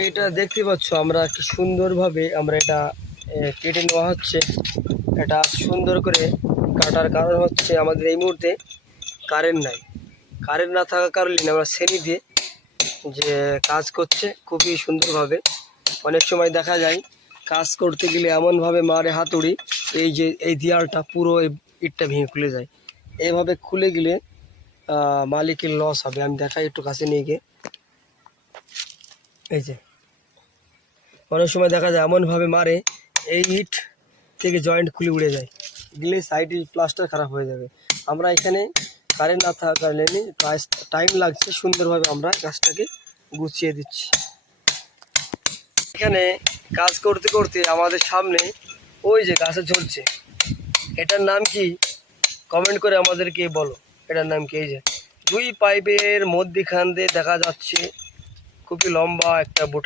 এটা দেখতে পাচ্ছ আমরা কি সুন্দরভাবে আমরা এটা কেটে নেওয়া হচ্ছে। এটা সুন্দর করে কাটার কারণ হচ্ছে আমাদের এই মুহূর্তে কারেন্ট নাই। কারেন্ট না থাকার কারণে আমরা শ্রেণী দিয়ে যে কাজ করছে খুবই সুন্দরভাবে। অনেক সময় দেখা যায় কাজ করতে গেলে এমনভাবে মারে হাতুড়ি, এই যে এই দেয়ালটা পুরো এই ইটটা ভেঙে খুলে যায়। এইভাবে খুলে গেলে মালিকের লস হবে। আমি দেখাই একটু কাছে নিয়ে গিয়ে। এই যে অনেক সময় দেখা যায় এমনভাবে মারে এই ইট থেকে জয়েন্ট খুলে উড়ে যায়, গেলে সাইডে প্লাস্টার খারাপ হয়ে যাবে। আমরা এখানে কারেন্ট না থাকার কারণে টাইম লাগছে, সুন্দরভাবে আমরা কাজটাকে গুছিয়ে দিচ্ছি। এখানে কাজ করতে করতে আমাদের সামনে ওই যে গাছে ঝুলছে, এটার নাম কি কমেন্ট করে আমাদেরকে বলো, এটার নাম কি? এই যে দুই পাইপের মধ্যিখান দিয়ে দেখা যাচ্ছে খুবই লম্বা একটা বোটা।